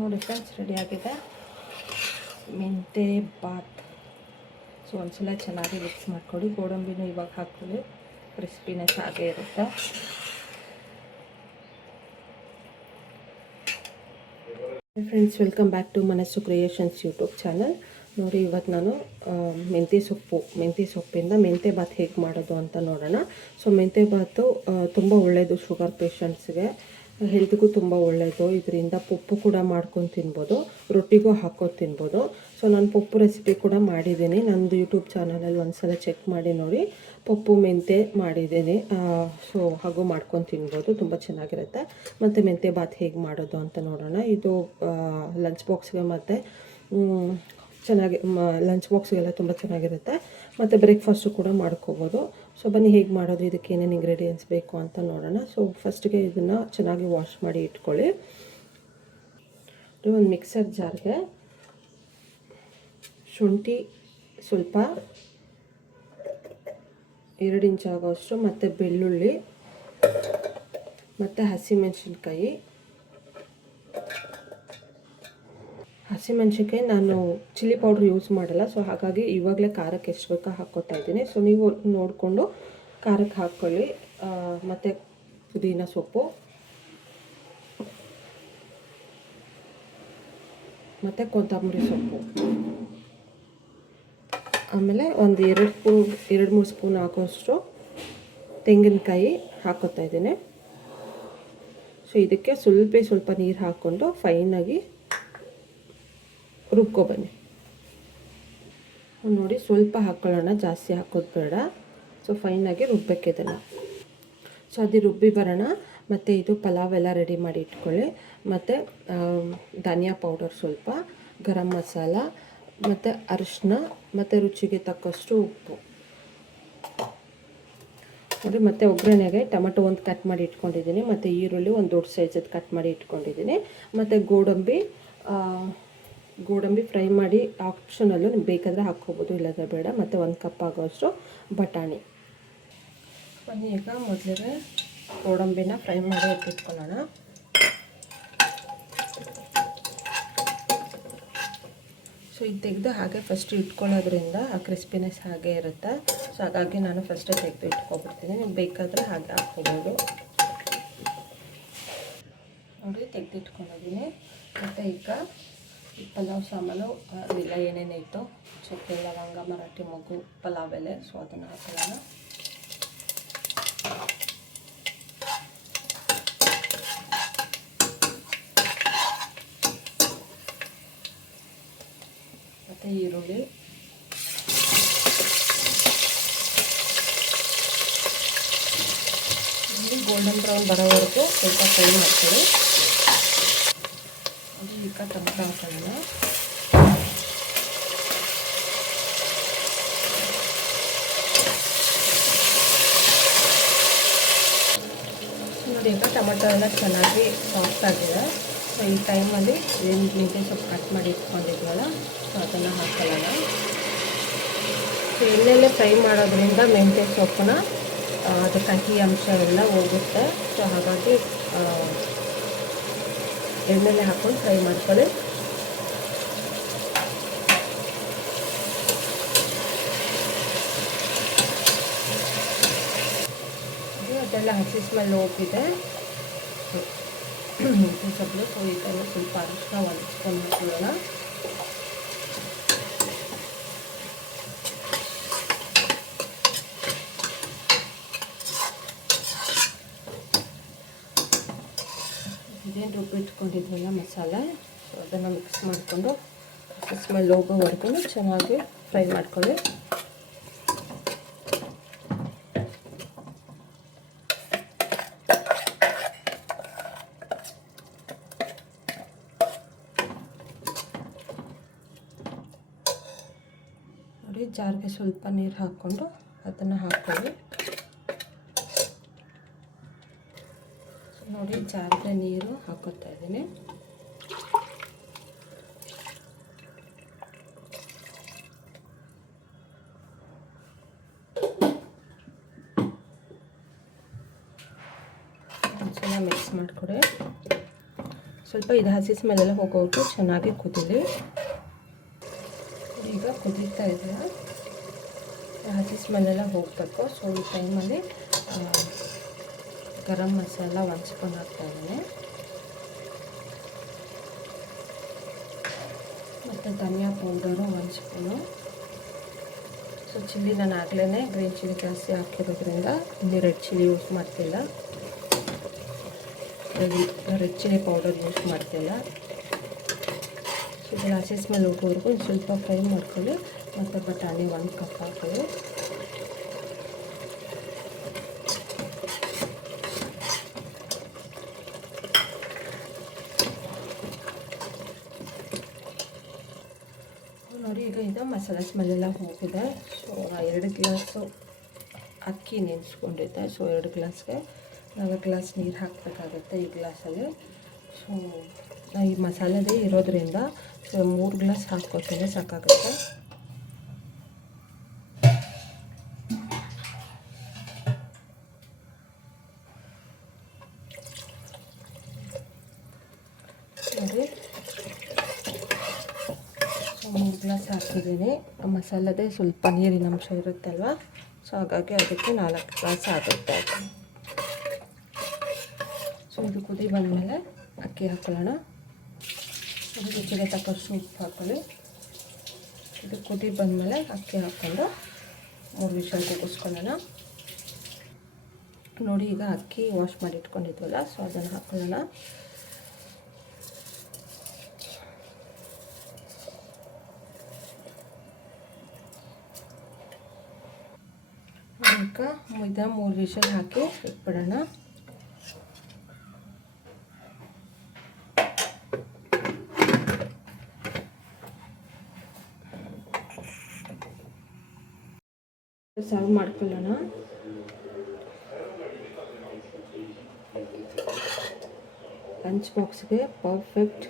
ನೋಡಿ ಫ್ರೆಂಡ್ಸ್, ರೆಡಿಯಾಗಿದೆ ಮೆಂತೆ ಬಾತ್. ಸೊ ಒಂದ್ಸಲ ಚೆನ್ನಾಗಿ ಮಿಕ್ಸ್ ಮಾಡ್ಕೊಳ್ಳಿ. ಗೋಡಂಬಿನೂ ಇವಾಗ ಹಾಕ್ಕೊಳ್ಳಿ, ಕ್ರಿಸ್ಪಿನೆಸ್ ಹಾಗೇ ಇರುತ್ತೆ. ಫ್ರೆಂಡ್ಸ್, ವೆಲ್ಕಮ್ ಬ್ಯಾಕ್ ಟು ಮನಸ್ಸು ಕ್ರಿಯೇಷನ್ಸ್ ಯೂಟ್ಯೂಬ್ ಚಾನಲ್. ನೋಡಿ, ಇವತ್ತು ನಾನು ಮೆಂತ್ಯ ಸೊಪ್ಪಿಂದ ಮೆಂತೆ ಬಾತ್ ಹೇಗೆ ಮಾಡೋದು ಅಂತ ನೋಡೋಣ. ಸೊ ಮೆಂತೆ ಬಾತು ತುಂಬ ಒಳ್ಳೆಯದು ಶುಗರ್ ಪೇಷಂಟ್ಸ್ಗೆ, ಹೆಲ್ತ್ಗೂ ತುಂಬ ಒಳ್ಳೆಯದು. ಇದರಿಂದ ಪಪ್ಪು ಕೂಡ ಮಾಡ್ಕೊಂಡು ತಿನ್ಬೋದು, ರೊಟ್ಟಿಗೂ ಹಾಕ್ಕೊಂಡು ತಿನ್ಬೋದು. ಸೊ ನಾನು ಪಪ್ಪು ರೆಸಿಪಿ ಕೂಡ ಮಾಡಿದ್ದೀನಿ, ನಂದು ಯೂಟ್ಯೂಬ್ ಚಾನಲಲ್ಲಿ ಒಂದ್ಸಲ ಚೆಕ್ ಮಾಡಿ ನೋಡಿ. ಪಪ್ಪು ಮೆಂತೆ ಮಾಡಿದ್ದೀನಿ, ಸೊ ಹಾಗೂ ಮಾಡ್ಕೊಂಡು ತಿನ್ಬೋದು, ತುಂಬ ಚೆನ್ನಾಗಿರುತ್ತೆ. ಮತ್ತು ಮೆಂತೆ ಬಾತ್ ಹೇಗೆ ಮಾಡೋದು ಅಂತ ನೋಡೋಣ. ಇದು ಲಂಚ್ ಬಾಕ್ಸ್ಗೆ ಮತ್ತು ಚೆನ್ನಾಗಿ ಲಂಚ್ ಬಾಕ್ಸ್ಗೆಲ್ಲ ತುಂಬ ಚೆನ್ನಾಗಿರುತ್ತೆ. ಮತ್ತು ಬ್ರೇಕ್ಫಾಸ್ಟು ಕೂಡ ಮಾಡ್ಕೋಬೋದು. ಸೊ ಬನ್ನಿ ಹೇಗೆ ಮಾಡೋದು, ಇದಕ್ಕೆ ಏನೇನು ಇಂಗ್ರೀಡಿಯೆಂಟ್ಸ್ ಬೇಕು ಅಂತ ನೋಡೋಣ. ಸೊ ಫಸ್ಟ್ಗೆ ಇದನ್ನು ಚೆನ್ನಾಗಿ ವಾಶ್ ಮಾಡಿ ಇಟ್ಕೊಳ್ಳಿ. ಒಂದು ಮಿಕ್ಸರ್ ಜಾರ್ಗೆ ಶುಂಠಿ ಸ್ವಲ್ಪ 2 ಇಂಚ್ ಆಗೋಷ್ಟು, ಮತ್ತು ಬೆಳ್ಳುಳ್ಳಿ ಮತ್ತು ಹಸಿಮೆಣ್ಸಿನ್ಕಾಯಿ ನಾನು ಚಿಲ್ಲಿ ಪೌಡ್ರ್ ಯೂಸ್ ಮಾಡಲ್ಲ. ಸೊ ಹಾಗಾಗಿ ಇವಾಗಲೇ ಖಾರಕ್ಕೆ ಎಷ್ಟು ಬೇಕೋ ಹಾಕ್ಕೋತಾ ಇದ್ದೀನಿ. ಸೊ ನೀವು ನೋಡಿಕೊಂಡು ಖಾರಕ್ಕೆ ಹಾಕ್ಕೊಳ್ಳಿ. ಮತ್ತು ಪುದೀನ ಸೊಪ್ಪು ಮತ್ತು ಕೊತ್ತಂಬರಿ ಸೊಪ್ಪು, ಆಮೇಲೆ ಒಂದು 2-3 ಸ್ಪೂನ್ ಹಾಕೋಷ್ಟು ತೆಂಗಿನಕಾಯಿ ಹಾಕೋತಾ ಇದ್ದೀನಿ. ಸೊ ಇದಕ್ಕೆ ಸ್ವಲ್ಪ ನೀರು ಹಾಕ್ಕೊಂಡು ಫೈನಾಗಿ ರುಬ್ಕೊಬನ್ನಿ. ನೋಡಿ, ಸ್ವಲ್ಪ ಹಾಕ್ಕೊಳ್ಳೋಣ, ಜಾಸ್ತಿ ಹಾಕೋದು ಬೇಡ. ಸೊ ಫೈನಾಗಿ ರುಬ್ಬೇಕಿದನ್ನು. ಸೊ ಅದು ರುಬ್ಬಿ ಬರೋಣ. ಮತ್ತು ಇದು ಪಲಾವ್ ಎಲ್ಲ ರೆಡಿ ಮಾಡಿ ಇಟ್ಕೊಳ್ಳಿ. ಮತ್ತು ಧನಿಯಾ ಪೌಡರ್ ಸ್ವಲ್ಪ, ಗರಂ ಮಸಾಲ, ಮತ್ತು ಅರಿಶಿನ, ಮತ್ತು ರುಚಿಗೆ ತಕ್ಕಷ್ಟು ಉಪ್ಪು ನೋಡಿ. ಮತ್ತು ಒಗ್ಗರಣೆಗೆ ಟೊಮೆಟೊ ಒಂದು ಕಟ್ ಮಾಡಿ ಇಟ್ಕೊಂಡಿದ್ದೀನಿ, ಮತ್ತು ಈರುಳ್ಳಿ ಒಂದು ದೊಡ್ಡ ಸೈಜದ್ದು ಕಟ್ ಮಾಡಿ ಇಟ್ಕೊಂಡಿದ್ದೀನಿ, ಮತ್ತು ಗೋಡಂಬಿ ಫ್ರೈ ಮಾಡಿ ಆಪ್ಷನಲ್ಲು, ನಿಮ್ಗೆ ಬೇಕಾದರೆ ಹಾಕ್ಕೋಬೋದು, ಇಲ್ಲದ್ರೆ ಬೇಡ. ಮತ್ತು 1 ಕಪ್ ಆಗೋಷ್ಟು ಬಟಾಣಿ. ಬನ್ನಿ ಈಗ ಮೊದಲಿಗೆ ಗೋಡಂಬಿನ ಫ್ರೈ ಮಾಡಿ ಎತ್ತಿಟ್ಕೊಳ್ಳೋಣ. ಸೊ ಇದು ತೆಗೆದು ಹಾಗೆ ಫಸ್ಟ್ ಇಟ್ಕೊಳ್ಳೋದ್ರಿಂದ ಆ ಕ್ರಿಸ್ಪಿನೆಸ್ ಹಾಗೆ ಇರುತ್ತೆ. ಸೊ ಹಾಗಾಗಿ ನಾನು ಫಸ್ಟೇ ತೆಗೆದು ಇಟ್ಕೊಬಿಡ್ತೀನಿ, ನಿಮ್ಗೆ ಬೇಕಾದರೆ ಹಾಗೆ ಹಾಕ್ಕೋಬೋದು. ನೋಡಿ, ತೆಗೆದು ಇಟ್ಕೊಂಡಿದ್ದೀನಿ. ಮತ್ತು ಈಗ ಪಲಾವ್ ಸಾಮಾನು ಇಲ್ಲ ಏನೇನಿತ್ತು, ಚಕ್ಕೆ, ಲವಂಗ, ಮರಾಠಿ ಮೊಗ್ಗು, ಪಲಾವ್ ಎಲೆ, ಸೊ ಅದನ್ನು ಹಾಕೊಳ್ಳೋಣ. ಮತ್ತು ಈರುಳ್ಳಿ, ಗೋಲ್ಡನ್ ಬ್ರೌನ್ ಬರೋವರೆಗೂ ಸ್ವಲ್ಪ ಫ್ರೈ ಮಾಡ್ಕೊಳ್ಳಿ. ಅದು ಈಗ ಟೊಮೆಟೊ ಹಾಕೊಳ್ಳೋಣ. ನೋಡಿ, ಈಗ ಟೊಮೆಟೊ ಎಲ್ಲ ಚೆನ್ನಾಗಿ ಸಾಫ್ಟ್ ಆಗಿದೆ. ಸೊ ಈ ಟೈಮಲ್ಲಿ ಏನು ಮೆಂತ್ಯ ಸೊಪ್ಪು ಕಟ್ ಮಾಡಿ ಇಟ್ಕೊಂಡಿದ್ವಲ್ಲ, ಸೊ ಅದನ್ನು ಹಾಕೊಳ್ಳೋಣ. ಸೊ ಎಣ್ಣೆಲ್ಲೇ ಫ್ರೈ ಮಾಡೋದ್ರಿಂದ ಮೆಂತ್ಯ ಸೊಪ್ಪನ್ನ ಅದು ಕಹಿ ಅಂಶ ಎಲ್ಲ ಹೋಗುತ್ತೆ. ಸೊ ಹಾಗಾಗಿ ಎಣ್ಣೆಲೆ ಹಾಕ್ಕೊಂಡು ಫ್ರೈ ಮಾಡ್ಕೊಳ್ಳಿ. ಅದೆಲ್ಲ ಹಸಿ ಸ್ಮೆಲ್ ಹೋಗಿದೆ ಸೊಪ್ಪು. ಸೊ ಇದನ್ನು ಸ್ವಲ್ಪ ಅರಿಶಿನ 1 ಸ್ಪೂನ್ ಹಾಕೊಳ್ಳೋಣ. ಇದೇನು ರುಬ್ಬಿಟ್ಕೊಂಡಿದ್ವಲ್ಲ ಮಸಾಲೆ, ಸೊ ಅದನ್ನು ಮಿಕ್ಸ್ ಮಾಡಿಕೊಂಡು ಸ್ಮೆಲ್ ಹೋಗೋವರೆಗೂ ಚೆನ್ನಾಗಿ ಫ್ರೈ ಮಾಡ್ಕೊಳ್ಳಿ. ನೋಡಿ, ಜಾರ್ಗೆ ಸ್ವಲ್ಪ ನೀರು ಹಾಕ್ಕೊಂಡು ಅದನ್ನು ಹಾಕ್ಕೊಳ್ಳಿ. ನೋಡಿ, ಜಾರ್ಗೆ ನೀರು ಹಾಕೋತಾ ಇದ್ದೀನಿ. ಒಂದ್ಸಲ ಮಿಕ್ಸ್ ಮಾಡಿಕೊಡಿ. ಸ್ವಲ್ಪ ಇದು ಹಸಿ ಸ್ಮೆಲ್ಲೆಲ್ಲ ಹೋಗೋವರೆಗೂ ಚೆನ್ನಾಗಿ ಕುದೀಲಿ. ಈಗ ಕುದೀತಾ ಇದೆ, ಹಸಿ ಸ್ಮೆಲ್ಲೆಲ್ಲ ಹೋಗಬೇಕು. ಸೊ ಈ ಟೈಮಲ್ಲಿ ಗರಂ ಮಸಾಲ 1 ಸ್ಪೂನ್ ಹಾಕ್ತಾಯಿದ್ದೀನಿ, ಮತ್ತು ಧನಿಯಾ ಪೌಡರು 1 ಸ್ಪೂನು. ಸೊ ಚಿಲ್ಲಿ ನಾನು ಆಗಲೇ ಗ್ರೀನ್ ಚಿಲ್ಲಿ ಜಾಸ್ತಿ ಹಾಕಿರೋದ್ರಿಂದ ಇಲ್ಲಿ ರೆಡ್ ಚಿಲ್ಲಿ ಯೂಸ್ ಮಾಡ್ತಿಲ್ಲ, ರೆಡ್ ಚಿಲ್ಲಿ ಪೌಡರ್ ಯೂಸ್ ಮಾಡ್ತಿಲ್ಲ. ಸೊ ಇದನ್ನು ಹಸಿ ಸ್ಮೆಲ್ ಹೋಗೋವರೆಗೂ ಸ್ವಲ್ಪ ಫ್ರೈ ಮಾಡ್ಕೊಳ್ಳಿ. ಮತ್ತು ಬಟಾಣಿ 1 ಕಪ್ ಹಾಕೊಳ್ಳಿ. ನೋಡಿ ಈಗ ಇದು ಮಸಾಲೆ ಸ್ಮೆಲ್ಲೆಲ್ಲ ಹೋಗಿದೆ. ಸೊ 2 ಗ್ಲಾಸು ಅಕ್ಕಿ ನೆನೆಸ್ಕೊಂಡಿದ್ದೆ. ಸೊ 2 ಗ್ಲಾಸ್ಗೆ 4 ಗ್ಲಾಸ್ ನೀರು ಹಾಕಬೇಕಾಗುತ್ತೆ ಈ ಗ್ಲಾಸಲ್ಲಿ. ಸೊ ಈ ಮಸಾಲೆದೇ ಇರೋದ್ರಿಂದ ಸೊ 3 ಗ್ಲಾಸ್ ಹಾಕ್ಕೊತೀನಿ, ಸಾಕಾಗುತ್ತೆ. ನೋಡಿ 3 ಗ್ಲಾಸ್ ಹಾಕಿದ್ದೀನಿ. ಮಸಾಲದೇ ಸ್ವಲ್ಪ ನೀರಿನ ಅಂಶ ಇರುತ್ತಲ್ವ, ಸೊ ಹಾಗಾಗಿ ಅದಕ್ಕೆ 4 ಗ್ಲಾಸ್ ಆಗುತ್ತೆ. ಸೊ ಇದು ಕುದಿ ಬಂದಮೇಲೆ ಅಕ್ಕಿ ಹಾಕೊಳ್ಳೋಣ. ಅದು ರುಚಿಗೆ ತಕ್ಕಷ್ಟು ಉಪ್ಪು ಹಾಕೊಳ್ಳಿ. ಇದು ಕುದಿ ಬಂದಮೇಲೆ ಅಕ್ಕಿ ಹಾಕ್ಕೊಂಡು 3 ವಿಷಲ್ ಕೂಗಿಸ್ಕೊಳ್ಳೋಣ. ನೋಡಿ ಈಗ ಅಕ್ಕಿ ವಾಶ್ ಮಾಡಿ ಇಟ್ಕೊಂಡಿದ್ವಲ್ಲ, ಸೊ ಅದನ್ನು ಹಾಕೊಳ್ಳೋಣ. ಈಗ 3 ವಿಷಲ್ ಹಾಕಿ ಇಟ್ಬಿಡೋಣ. ಸರ್ವ್ ಮಾಡ್ಕೊಳ್ಳೋಣ. ಲಂಚ್ ಬಾಕ್ಸ್ಗೆ ಪರ್ಫೆಕ್ಟ್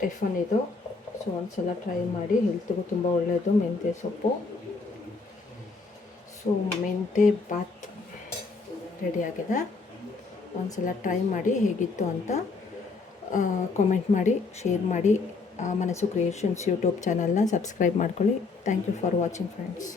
ಟಿಫನ್ ಇದು. ಸೊ ಒಂದ್ಸಲ ಟ್ರೈ ಮಾಡಿ, ಹೆಲ್ತ್ಗೂ ತುಂಬ ಒಳ್ಳೆಯದು ಮೆಂತ್ಯ ಸೊಪ್ಪು. ಸೊ ಮೆಂತ್ಯ ಬಾತ್ ರೆಡಿಯಾಗಿದೆ. ಒಂದ್ಸಲ ಟ್ರೈ ಮಾಡಿ ಹೇಗಿತ್ತು ಅಂತ ಕಾಮೆಂಟ್ ಮಾಡಿ, ಶೇರ್ ಮಾಡಿ. ಮನಸ್ಸು ಕ್ರಿಯೇಷನ್ಸ್ ಯೂಟ್ಯೂಬ್ ಚಾನಲ್ನ ಸಬ್ಸ್ಕ್ರೈಬ್ ಮಾಡ್ಕೊಳ್ಳಿ. Thank you for watching friends.